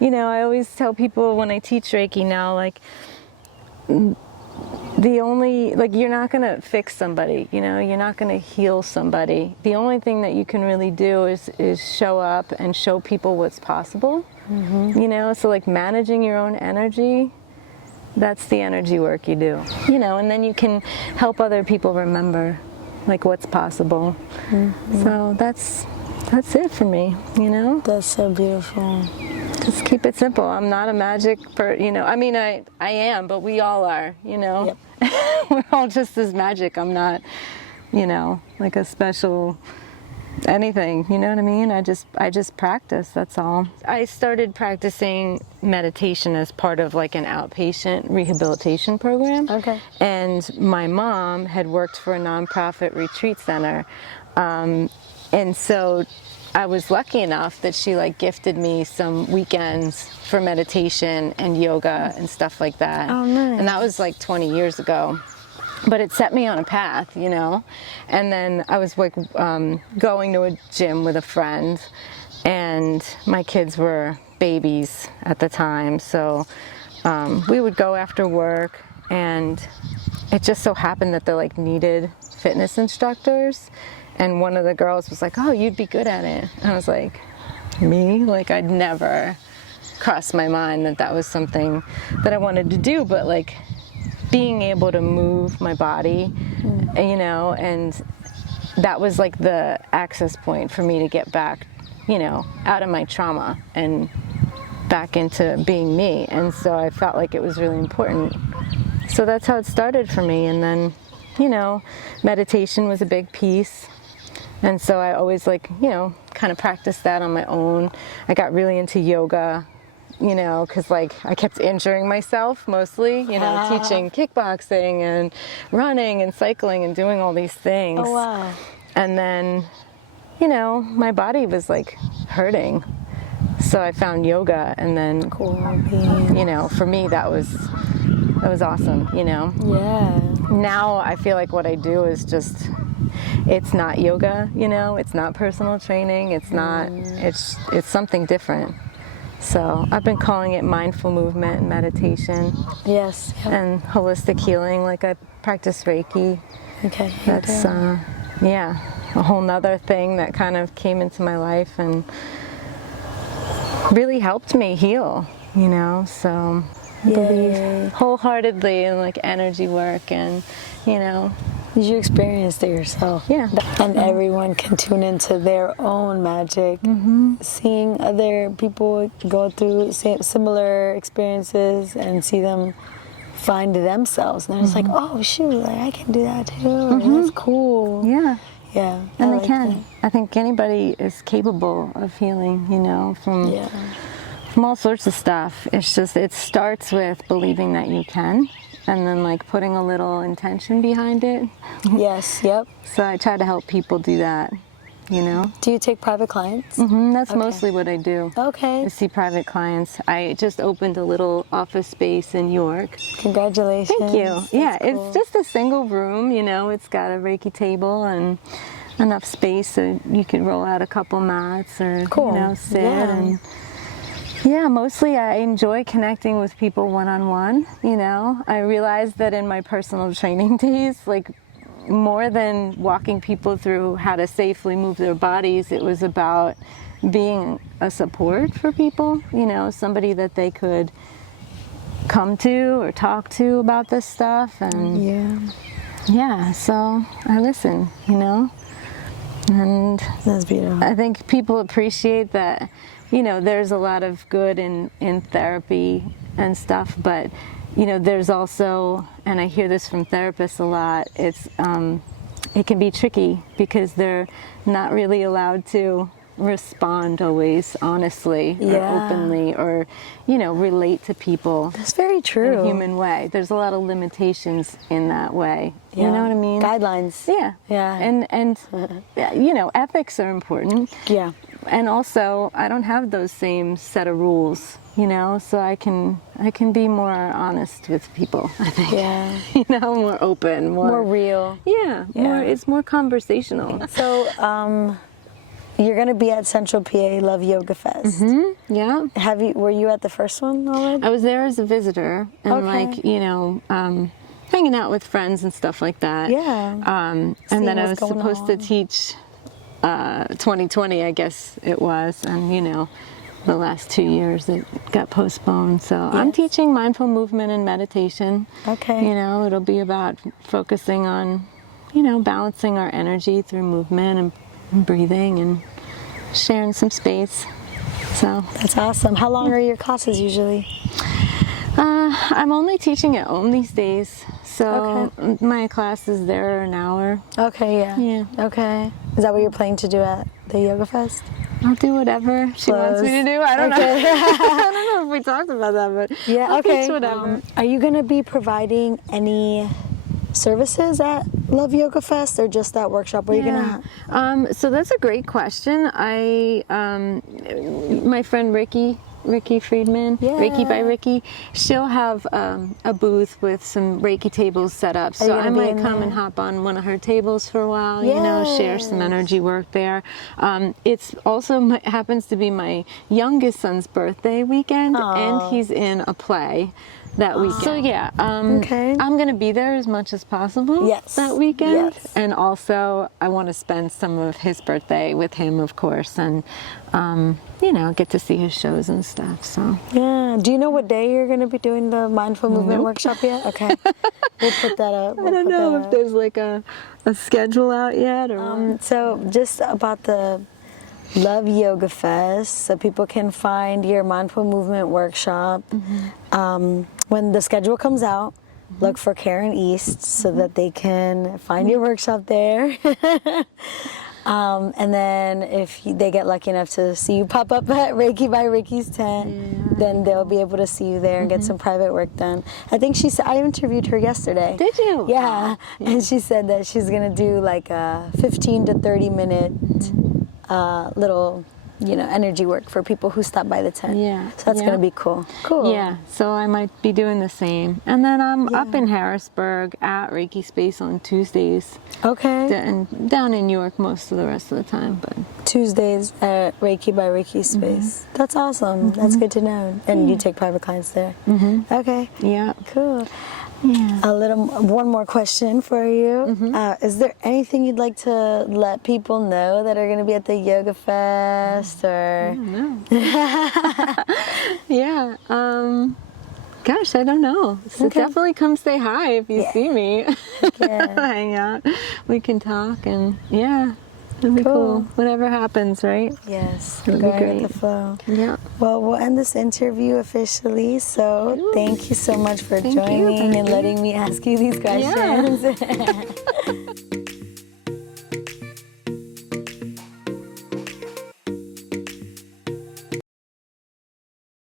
you know, I always tell people when I teach Reiki now, like, the only, like, you're not going to fix somebody, you know, you're not going to heal somebody. The only thing that you can really do is show up and show people what's possible, you know, so like managing your own energy, that's the energy work you do, you know, and then you can help other people remember, like, what's possible. So that's it for me, you know. That's so beautiful. Just keep it simple. I'm not a magic you know, I mean, I am, but we all are, you know. Yep. We're all just as magic. I'm not, you know, like a special anything, you know what I mean? I just practice, that's all. I started practicing meditation as part of like an outpatient rehabilitation program. Okay. And my mom had worked for a nonprofit retreat center. And so I was lucky enough that she like gifted me some weekends for meditation and yoga and stuff like that. Oh, nice. And that was like 20 years ago. But it set me on a path, you know. And then I was like going to a gym with a friend, and my kids were babies at the time. So we would go after work, and it just so happened that they like needed fitness instructors. And one of the girls was like, "Oh, you'd be good at it." And I was like, "Me?" Like, I'd never crossed my mind that that was something that I wanted to do, but like being able to move my body, you know, and that was like the access point for me to get back, you know, out of my trauma and back into being me. And so I felt like it was really important. So that's how it started for me. And then, you know, meditation was a big piece. And so I always like, you know, kind of practiced that on my own. I got really into yoga, you know, because like I kept injuring myself mostly, you know, teaching kickboxing and running and cycling and doing all these things. Oh, wow. And then, you know, my body was like hurting. So I found yoga, and then, you know, for me that was awesome, you know. Yeah. Now I feel like what I do is just, it's not yoga, you know, it's not personal training, it's not, it's something different. So I've been calling it mindful movement and meditation. Yes. Yep. And holistic healing, like I practice Reiki. Okay. That's, yeah, a whole nother thing that kind of came into my life and really helped me heal, you know, so I believe wholeheartedly in like energy work and, you know. You experienced it yourself. Yeah. And everyone can tune into their own magic. Seeing other people go through similar experiences and see them find themselves. And they're just like, oh, shoot, like, I can do that too. Or, that's cool. Yeah. Yeah. And I they can. I think anybody is capable of healing, you know, from all sorts of stuff. It's just, it starts with believing that you can, and then like putting a little intention behind it. Yes, yep. So I try to help people do that, you know. Do you take private clients? That's mostly what I do. Okay. I see private clients. I just opened a little office space in York. Congratulations. Thank you. That's yeah, cool. It's just a single room, you know. It's got a Reiki table and enough space so you could roll out a couple mats or, you know, sit. And yeah, mostly I enjoy connecting with people one-on-one, you know. I realized that in my personal training days, like, more than walking people through how to safely move their bodies, it was about being a support for people, you know, somebody that they could come to or talk to about this stuff. And yeah, so I listen, you know. And that's beautiful. I think people appreciate that, you know, there's a lot of good in therapy and stuff, but, you know, there's also, and I hear this from therapists a lot, it's, it can be tricky because they're not really allowed to respond always honestly or openly or, you know, relate to people. That's very true. In a human way. There's a lot of limitations in that way. You know what I mean? Guidelines. Yeah. Yeah. And you know, ethics are important. Yeah. And also, I don't have those same set of rules, you know, so I can be more honest with people, I think. Yeah. You know, more open, more real. Yeah, more, it's more conversational. So, you're going to be at Central PA Love Yoga Fest. Yeah. Were you at the first one already? I was there as a visitor and Okay. like, you know, hanging out with friends and stuff like that. Yeah. And then I was what's going supposed to on. teach 2020, I guess it was. And, you know, the last 2 years it got postponed. So I'm Yes. teaching mindful movement and meditation. Okay. You know, it'll be about focusing on, you know, balancing our energy through movement and breathing and sharing some space. So That's awesome. How long are your classes usually? I'm only teaching at home these days. So my classes there are an hour. Okay, yeah. Yeah. Okay. Is that what you're planning to do at the Yoga Fest? I'll do whatever she wants me to do. I don't know. I don't know if we talked about that, but Yeah, I'll okay. teach whatever. Are you going to be providing any services at Love Yoga Fest or just that workshop? What are you going to So that's a great question. My friend Ricky Friedman, Yeah. Reiki by Ricky, she'll have a booth with some Reiki tables set up. you So gonna I be might in come there? and hop on one of her tables for a while, you know, share some energy work there. It's also happens to be my youngest son's birthday weekend, and he's in a play that weekend. So yeah, Okay. I'm gonna be there as much as possible Yes. that weekend. Yes. And also I want to spend some of his birthday with him, of course, and you know, get to see his shows and stuff. So Yeah. Do you know what day you're going to be doing the mindful movement workshop yet? Okay. We'll put that up. I don't know if there's like a schedule out yet or So just about the Love Yoga Fest, so people can find your mindful movement workshop. When the schedule comes out, look for Karen East so that they can find your workshop there. And then if they get lucky enough to see you pop up at Reiki by Ricky's tent, then they'll be able to see you there and get some private work done. I think she said, I interviewed her yesterday. Did you? Yeah, and she said that she's gonna do like a 15 to 30 minute little, you know, energy work for people who stop by the tent. Yeah, So that's yeah. gonna be cool. Cool. Yeah, so I might be doing the same. And then I'm up in Harrisburg at Reiki Space on Tuesdays, Okay. and down in New York most of the rest of the time. But Tuesdays at Reiki by Reiki Space. That's awesome. That's good to know. And you take private clients there. Okay. yeah, Cool. yeah. One more question for you. Is there anything you'd like to let people know that are going to be at the Yoga Fest or? Yeah. Gosh, I don't know. So definitely come say hi if you see me. Yeah. Hang out. We can talk and yeah, it'll be cool. Whatever happens, right? Yes. It'll be Going great. with the flow. Yeah. Well, we'll end this interview officially. So thank you so much for joining and letting me ask you these questions.